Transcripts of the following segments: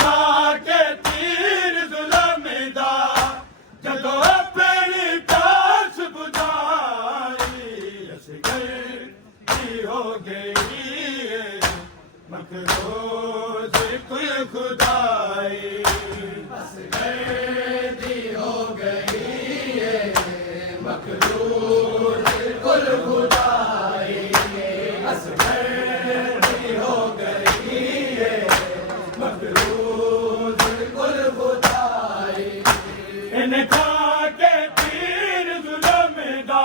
खा के तीर जुल्म दा जदों अपनी प्यास बुझाई असगर की हो गई मकरूज कुल खुदाई असगर दी हो गई मकरूज कुल खुदाई असगर दी हो गई मकरूज कुल खुदाई इनका के तीर जुल्म दा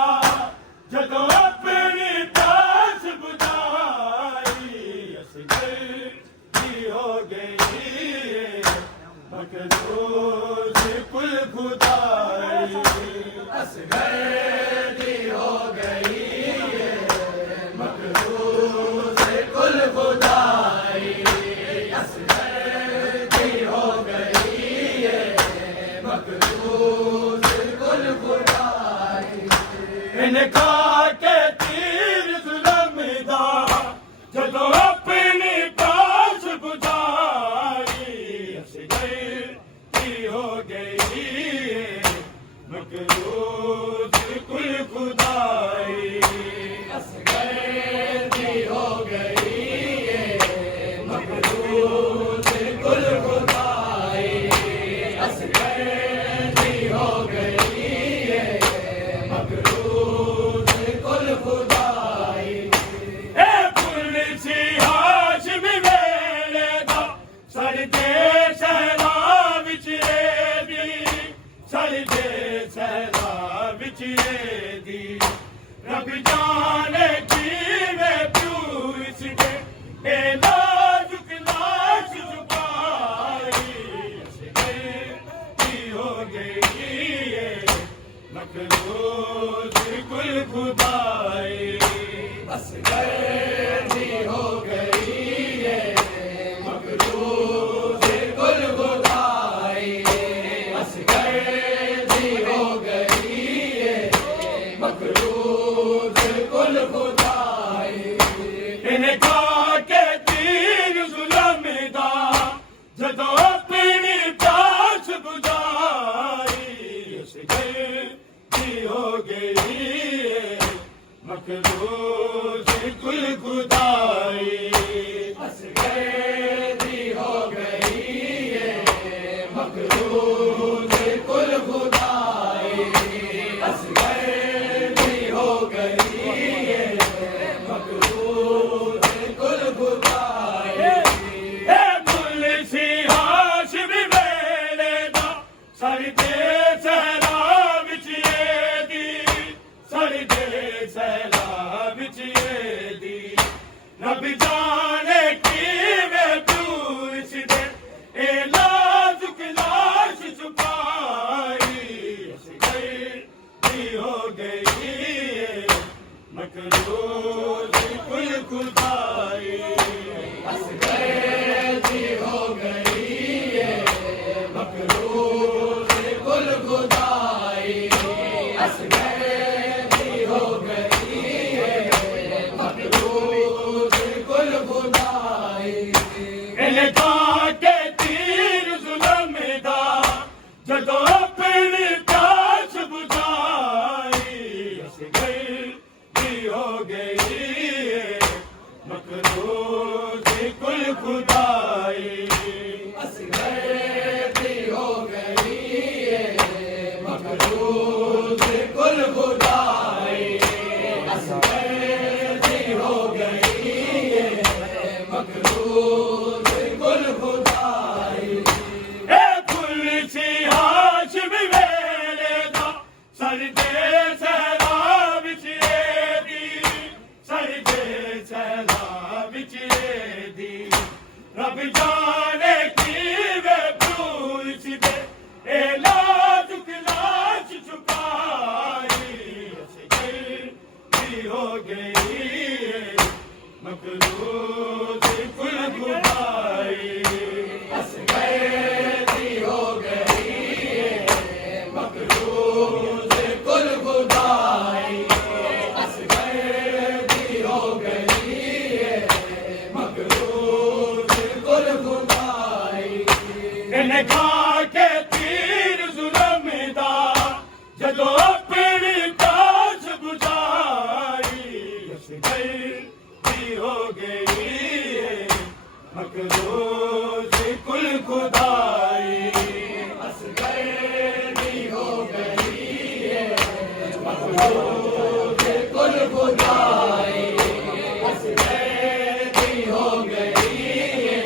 जदों अपनी प्यास बुझाई असगर की हो गई मकरूज कुल खुदाई असगर की हो गई मकरूज कुल खुदाई असगर की हो गई मकरूज कुल खुदाई इनका के तीर जुल्म दा जदों अपनी प्यास बुझाई असगर की हो गई मकरूज कुल खुदाई असगर की हो गई मकरूज कुल खुदाई असगर की हो गई मकरूज कुल खुदाई ए पुलिसी हाशमी वेले दा सड़दे सहरा विच दी सड़दे सहरा विच दी रब जाने जीवे प्यू इसके ए नाजुक लाश छुपाई असगर की हो गई मकरूज कुल खुदाई असगर की हो गई मकरूज कुल खुदाई असगर की हो गई मकरूज कुल खुदाई इनका के तीर जुल्म दा जदों अपनी प्यास बुझाई असगर की हो गई मकरूज कुल खुदाई असगर की हो गई मकरूज कुल खुदाई असगर की हो गई मकरूज कुल खुदाई ए पुलिसी हाशमी वेले दा सड़दे सहरा विच दी सड़दे सहरा विच दी रब जाने किवें तू इसदे ए नाजुक लाश छुपाई असगर की हो गई मकरूज कुल खुदाई असगर की हो गई मकरूज कुल खुदाई असगर की हो गई मकरूज कुल खुदाई इनका के तीर जुल्म दा जदों अपनी प्यास बुझाई असगर की हो गई मकरूज कुल खुदाई असगर की हो गई मकरूज कुल खुदाई असगर की हो गई मकरूज कुल खुदाई ए पुलिसी हाशमी वेले दा सड़दे सहरा विच दी सड़दे सहरा विच दी रब जाने किवें प्यू इसदे ए नाजुक लाश छुपाई असगर की हो गई मकरूज कुल खुदाई असगर की हो गई मकरूज कुल जदों अपनी प्यास बुझाई असगर भी हो गई है मखलूक कुल खुदाई असगर भी हो गई है मखलूक कुल खुदाई असगर भी हो गई है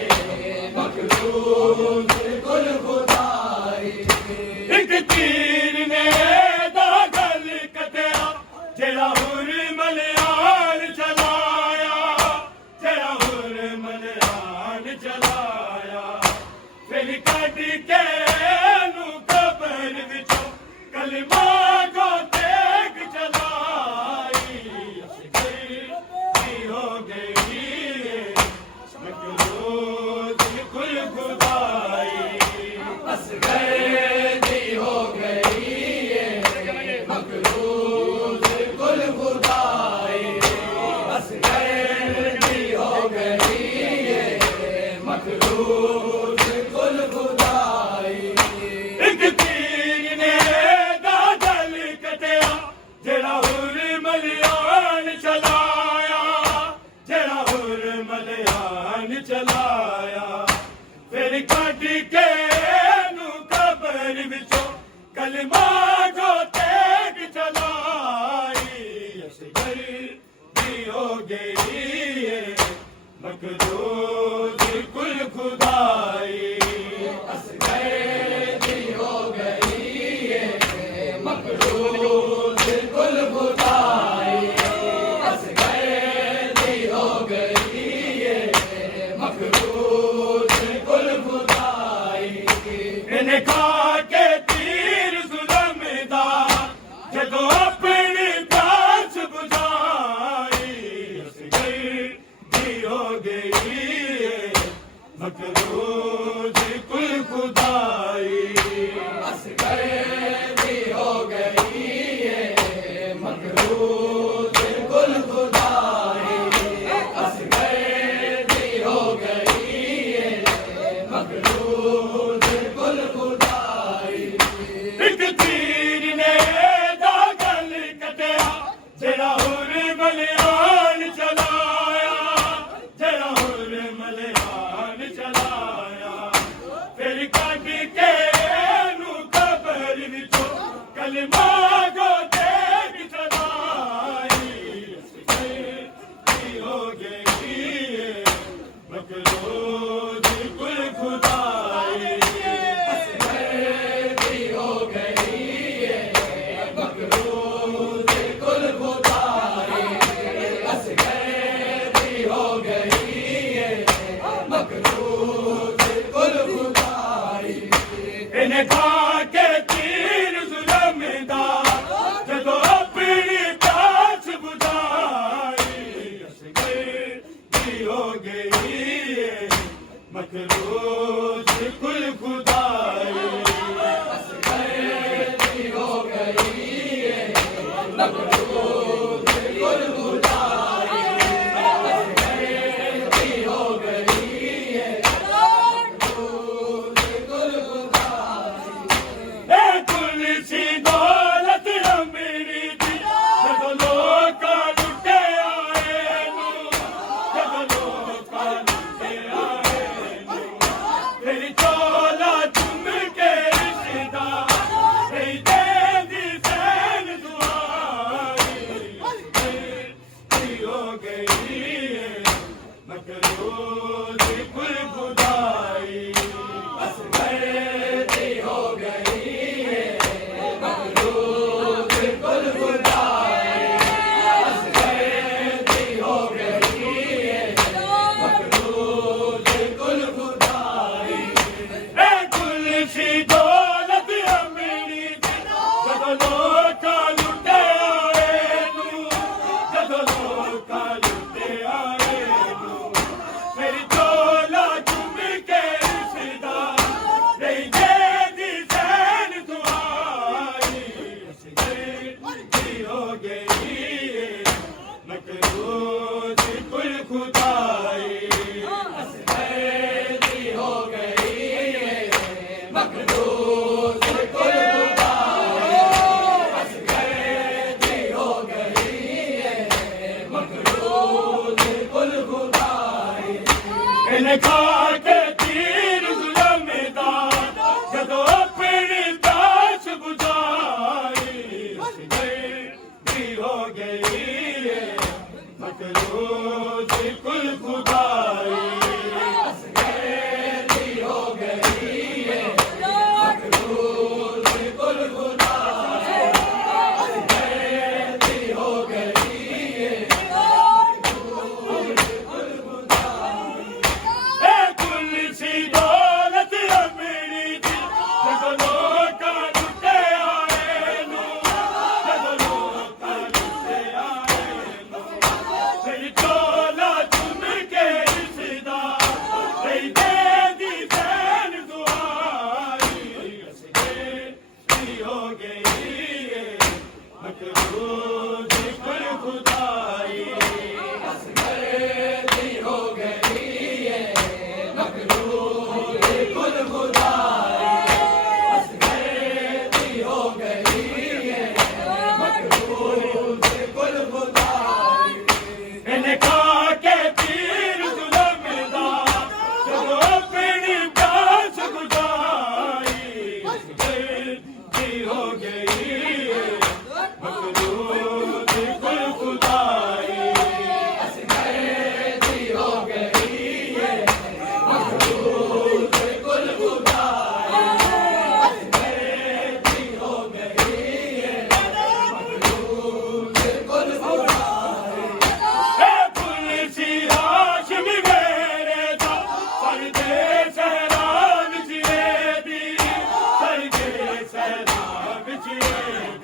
मखलूक कुल खुदाई एक तीर ने दागल कटिया जेड़ा हुर मलयान चलाया जेड़ा हुर मलयान चलाया फिर कट के नू कबर विचों कलमा को देख चलाई असगर भी हो गई मखलूक कुल खुदाई असगर भी हो गई मखलूक कुल खुदाई असगर भी हो गई मखलूक कुल खुदाई एक तीर ने दागल कटिया जेड़ा हुर मलयान चलाया जेड़ा हुर मलयान चलाया फिर कट के नू कबर विचों कलमा जो तेग चलाई असगर भी हो गई है मखलूक कुल खुदाई असगर भी हो गई है मखलूक कुल खुदाई असगर भी हो गई है मखलूक कुल खुदाई इन्हें खा के तीर जुल्म दा जदों अपनी प्यास बुझाई असगर भी हो गई है मखलूक कुल खुदाई असगर भी हो गई है मखलूक कुल खुदाई असगर भी हो गई है मखलूक कुल खुदाई एक तीर ने दागल कटिया जेड़ा हुर मलयान चलाया जेड़ा हुर मलयान चलाया फिर कट के नू कबर विचों कलमा जो देख चलाई असगर भी हो गई है मखलूक कुल खुदाई असगर भी हो गई है मखलूक कुल खुदाई असगर भी हो गई है मखलूक कुल खुदाई इन्हें खा के तीर जुल्म दा जदों अपनी प्यास बुझाई असगर भी हो गई है मखलूक कुल खुदाई असगर भी हो गई है मखलूक कुल खुदाई असगर भी हो गई है मखलूक कुल खुदाई ए कुल सी दौलत मेरी थी जदों लोका लुटे आए नू जदों लोका लुटे आए नू तेरी चोला चुम के रिश्ता तेरी देदी सैन दुआई असगर भी हो गई है मखलूक कुल खुदाई असगर भी हो गई है मखलूक कुल खुदाई असगर भी हो गई है मखलूक कुल खुदाई ए कुल सी दौलत मेरी जदों लोका लुटे आए नू जदों लोका लुटे आए नू मेरी चोला चुम के रिश्ता तेरी देदी सैन दुआई असगर भी हो गई है मखलूक कुल खुदाई असगर भी हो गई है मखलूक कुल खुदाई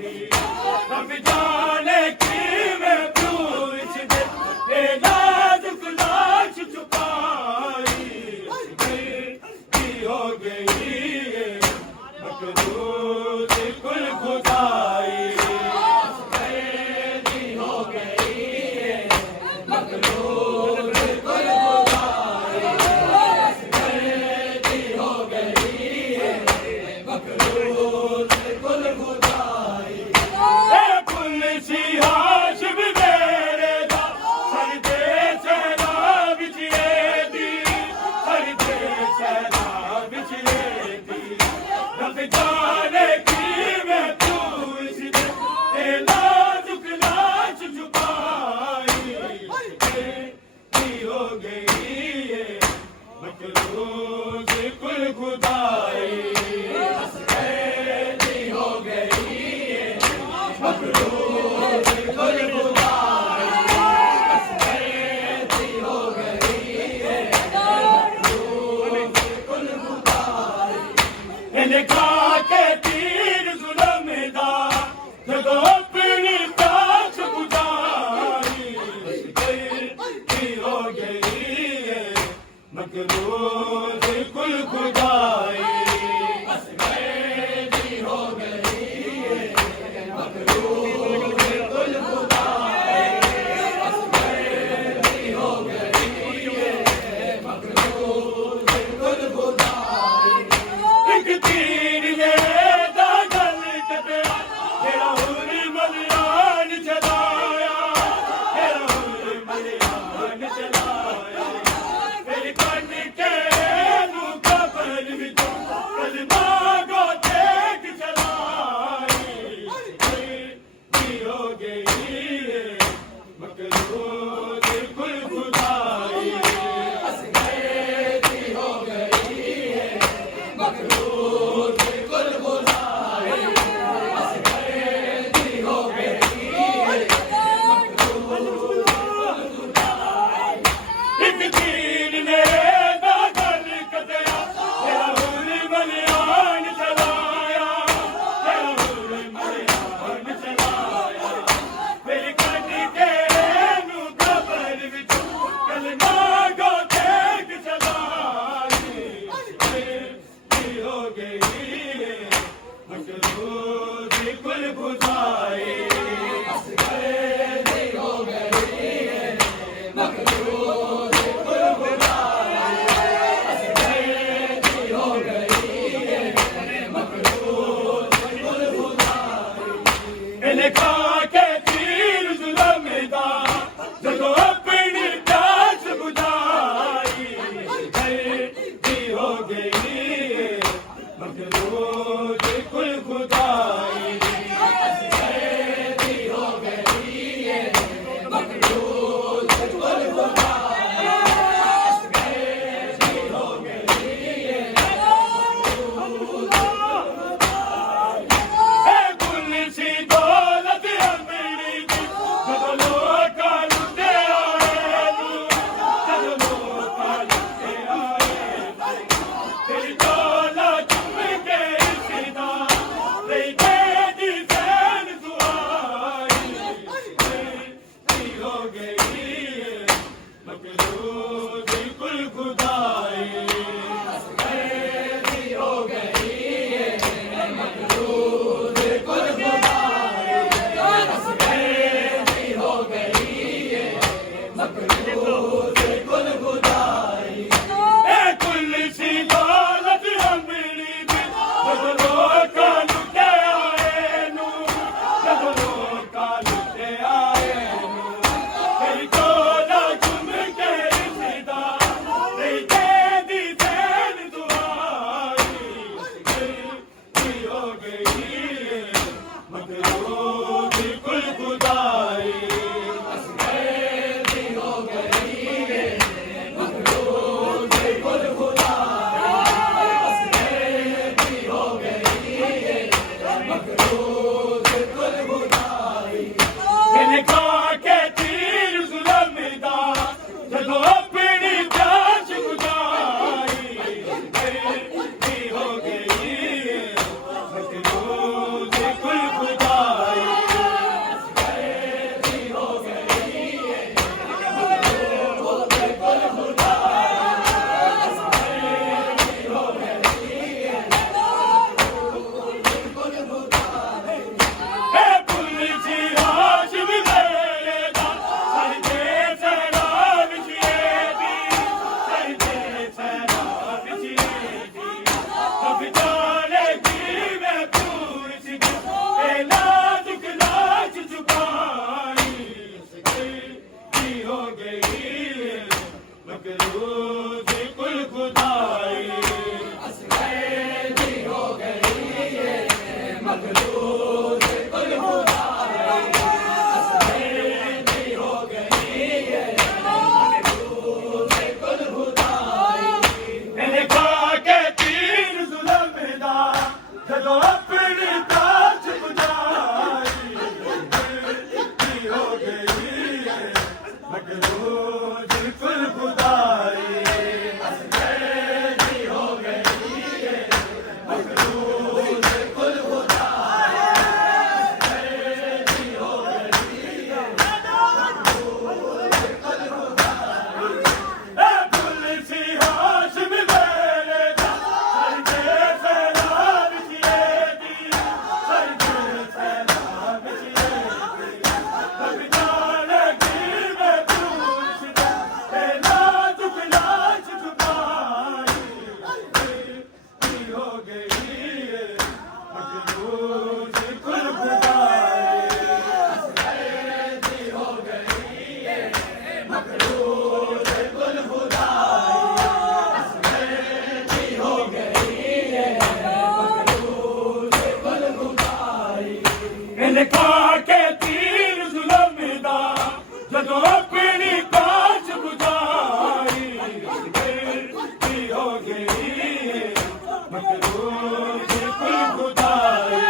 दी रब जाने की मैं पूछ दे ये नाजुक लाश छुपाई की हो गई मकरूज कुल खुदाई हो गई मकरूज कुल खुदाई हो गई मकरूज कुल खुदाई कुल सी हाशिम मेरे दा सर दे सहरा बिछे दी सर दे सहरा बिछे दी रब जाने की मैं पूछ दे ए नाजुक लाश छुपाई की हो गई मकरूज कुल खुदाई हो गई मकरूज कुल खुदाई हो गई कुल खुदाई इनका के तीर जुल्म दा जदों अपनी ताश बुझाई की हो गई मकरूज कुल खुदाई हो गई मकरूज कुल खुदाई हो गई मकरूज कुल खुदाई एक तीर ने दा गल कटिया तेरा हुरी मलियान चलाया तेरा हुरी मलियान चलाया तेरी कन के नू कबर विच कलमा गो देख चलाई की हो गई मकरूज कुल खुदाई हो गई मकरूज कुल खुदाई हो गई एक तीर ने दा गल कटिया तेरा हुरी मलियान चलाया तेरा हुरी मलियान चलाया मेरी कन के नू कबर विच कलमा गो देख चलाई हो गई मकरूज कुल खुदाई हो गई मकरूज कुल खुदाई हो गई मकरूज कुल खुदाई इनका के तीर जुल्म दा जदों अपनी प्यास बुझाई हो गई मकरूज कुल खुदाई हो गई मकरूज कुल खुदाई हो गई कुल सी दौलत अमीरी दी जदों लोकां लुटे आए जदों लोकां लुटे आए तेरी डोला चुम के सीधा नहीं दी सैन दुआई हो गई मकरूज कुल खुदाई हो गई मकरूज कुल खुदाई हो गई मकरूज कुल खुदाई कुल सी दौलत अमीरी दी जदों लोकां लुटे आए जदों लोकां लुटे आए तेरी डोला चुम के सीधा नहीं दी सैन दुआई हो गई मकरूज कुल खुदाई हो गई मकरूज कुल खुदाई हो गई मकरूज कुल खुदाई इनका के तीर जुल्म दा जदों अपनी प्यास बुझाई हो गई मकरूज कुल खा के तीर जुलम दा जदों अपनी काश बुझाई की हो गई मकरूर बिल्कुल खुदाई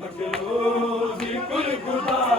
मकरूर बिल्कुल खुदा